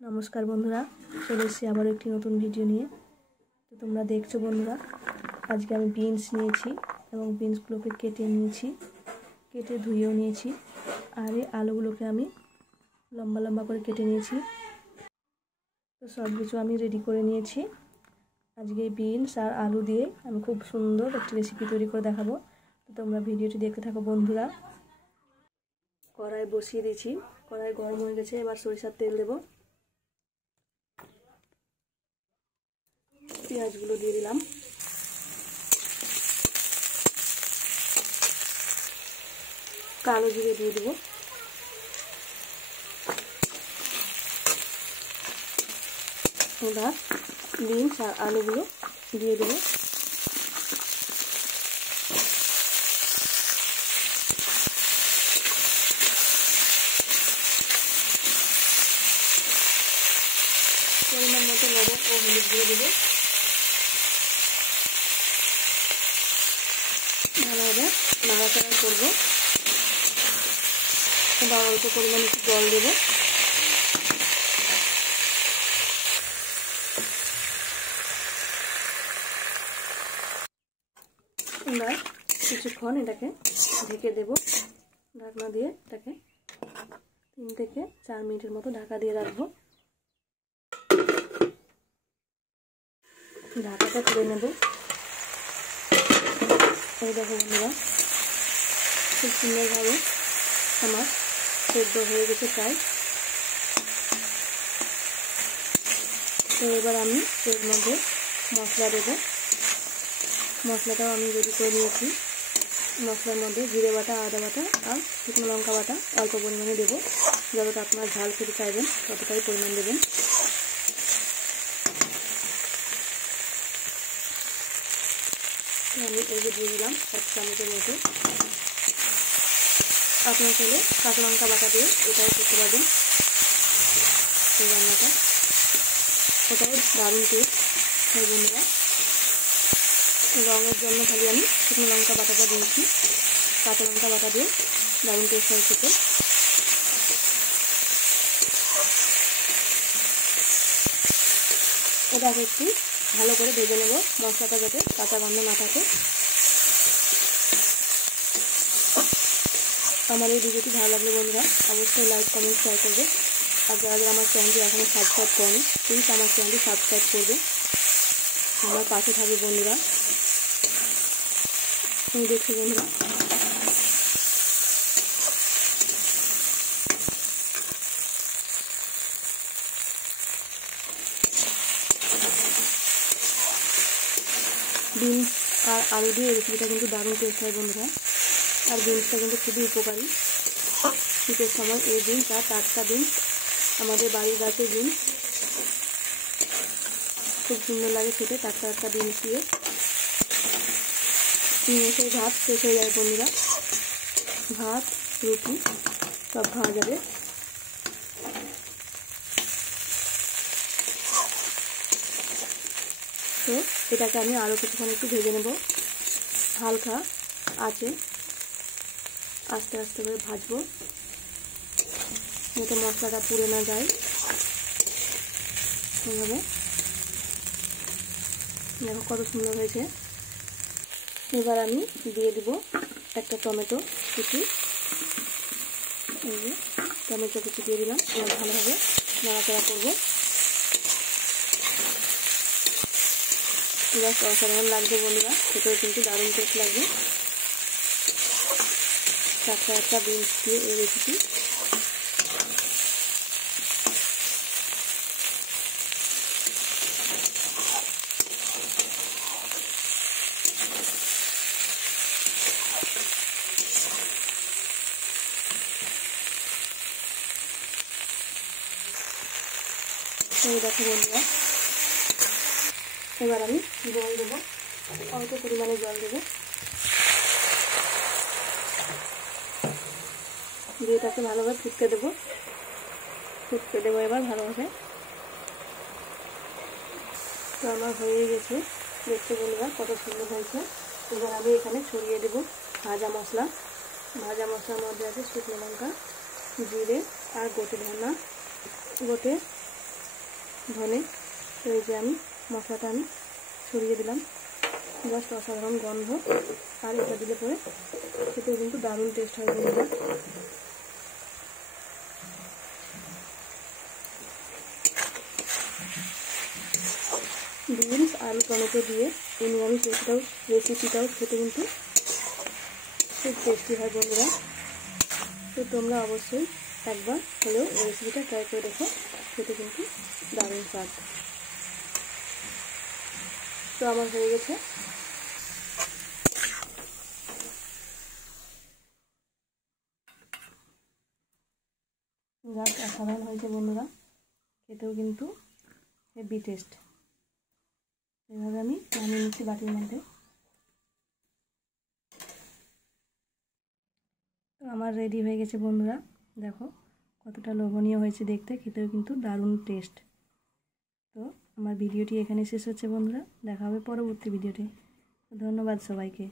নমস্কার বন্ধুরা, চলে এসেছি আবার একটি নতুন ভিডিও নিয়ে। তো তোমরা দেখছো বন্ধুরা, আজকে আমি বিনস নিয়েছি এবং বিনসগুলোকে কেটে নিয়েছি, কেটে ধুয়েও নিয়েছি। আর এই আলুগুলোকে আমি লম্বা লম্বা করে কেটে নিয়েছি। তো সব কিছু আমি রেডি করে নিয়েছি। আজকে বিনস আর আলু দিয়ে আমি খুব সুন্দর একটি রেসিপি তৈরি করে দেখাবো। তো তোমরা ভিডিওটি দেখতে থাকো বন্ধুরা। কড়াই বসিয়ে দিয়েছি, কড়াই গরম হয়ে গেছে। এবার সরিষার তেল দেবো। পেঁয়াজগুলো দিয়ে দিলাম। কালো জিরে দিয়ে দেবো। এবার বিনস আর আলুগুলো দিয়ে দেবো। পরিমাণ মতো লবণ ও হলুদ দিয়ে দেবো। ভালোভাবে নাড়াচাড়া করবো। এবার অল্প পরিমাণে একটু জল দেবো। এবার কিছুক্ষণ এটাকে ঢেকে দেবো। ঢাকনা দিয়ে এটাকে 3 থেকে 4 মিনিটের মতো ঢাকা দিয়ে রাখবো। ঢাকাটা তুলে নেব। এই দেখো বন্ধুরা, খুব সুন্দরভাবে আমার সেদ্ধ হয়ে গেছে প্রায়। তো এবার আমি এর মধ্যে মশলা দেবো। মশলাটাও আমি রেডি করে নিয়েছি। মশলার মধ্যে জিরে বাটা, আদা বাটা আর শুকনো লঙ্কা বাটা অল্প পরিমাণে দেবো। যতটা আপনার ঝাল খেতে চাইবেন ততটাই পরিমাণ দেবেন। আমি এই যে দিয়ে দিলাম 1 চামচের মতো। আপনার চাইলে কাঁচা লঙ্কা বাটা দিয়ে এটাও করতে পারবেন। এই রান্নাটা এটাও দারুণ টেস্ট হয় বন্ধুরা। রঙের জন্য খালি আমি শুকনো লঙ্কা বাটাটা দিয়েছি। কাঁচা লঙ্কা বাটা দিয়ে দারুণ টেস্ট হয় খেতে। এটাকে একটু ভালো করে ভেজে নেব, মশলাটা যাতে কাঁচা গন্ধ না থাকে। আমার এই ভিডিওটি ভালো লাগলে বন্ধুরা অবশ্যই লাইক, কমেন্ট, শেয়ার করবে। আর যারা যারা আমার চ্যানেলটি এখনও সাবস্ক্রাইব করেনি প্লিজ আমার চ্যানেলটি সাবস্ক্রাইব করবে। আমার পাশে থাকবে বন্ধুরা। তুমি দেখছো বন্ধুরা, বিনস আর আলু দিয়ে রেসিপিটা কিন্তু দারুণ টেস্ট হয় বন্ধুরা। আর বিনসটা কিন্তু খুবই উপকারী। শীতের সময় এই বিনস আর টাটকা বিনস, আমাদের বাড়ির গাছের বিনস, খুব সুন্দর লাগে খেতে টাটকা টাটকা বিনস দিয়ে। সেই ভাত শেষ হয়ে যাবে বন্ধুরা। ভাত, রুটি সব খাওয়া যাবে। তো এটাকে আমি আরও কিছুক্ষণ একটু ভেজে নেব। হালকা আছে আস্তে আস্তে করে ভাজবো, যাতে মশলাটা পুড়ে না যায়। এইভাবে দেখো কত সুন্দর হয়েছে। এবার আমি দিয়ে দিব একটা টমেটো কুচি। এই যে টমেটো কুচি দিয়ে দিলাম। এবার ভালোভাবে নাড়াচাড়া করবো। এবার অসাধারণ লাগবে বন্ধুরা, খেতেও কিন্তু দারুণ টেস্ট লাগবে। টাটকা টাটকা বিনস দিয়ে এই রেসিপি। এই দেখো বন্ধুরা, এবার আমি জল দেবো, অল্প পরিমাণে জল দেবো। দিয়ে এটাকে ভালোভাবে ফুটতে দেবো। এবার ভালোভাবে। তো আমার হয়ে গেছে, দেখতে বন্ধুরা কত সুন্দর হয়েছে। এবার আমি এখানে ছড়িয়ে দেবো ভাজা মশলা। ভাজা মশলার মধ্যে আছে শুকনো লঙ্কা, জিরে আর গোটে ধনা, গোটে ধনে। তো এই যে আমি মশলাটা আমি ছড়িয়ে দিলাম, জাস্ট অসাধারণ গন্ধ। আর এটা দিলে পরে খেতেও কিন্তু দারুণ টেস্ট হয় বন্ধুরা। বিনস আলু টমেটো দিয়ে এই নিরামিষ রেসিপিটাও খেতে কিন্তু খুব টেস্টি হয় বন্ধুরা। তো তোমরা অবশ্যই একবার হলেও এই রেসিপিটা ট্রাই করে দেখো, খেতে কিন্তু দারুণ স্বাদ। তো আমার হয়ে গেছে। জাস্ট অসাধারণ হয়েছে বন্ধুরা, খেতেও কিন্তু হেভি টেস্ট। এইভাবে আমি নামিয়ে নিচ্ছি বাটির মধ্যে। তো আমার রেডি হয়ে গেছে বন্ধুরা, দেখো কতটা লোভনীয় হয়েছে দেখতে, খেতেও কিন্তু দারুণ টেস্ট। তো আমার ভিডিওটি এখানে শেষ হচ্ছে বন্ধুরা, দেখা হবে পরবর্তী ভিডিওতে। ধন্যবাদ সবাইকে।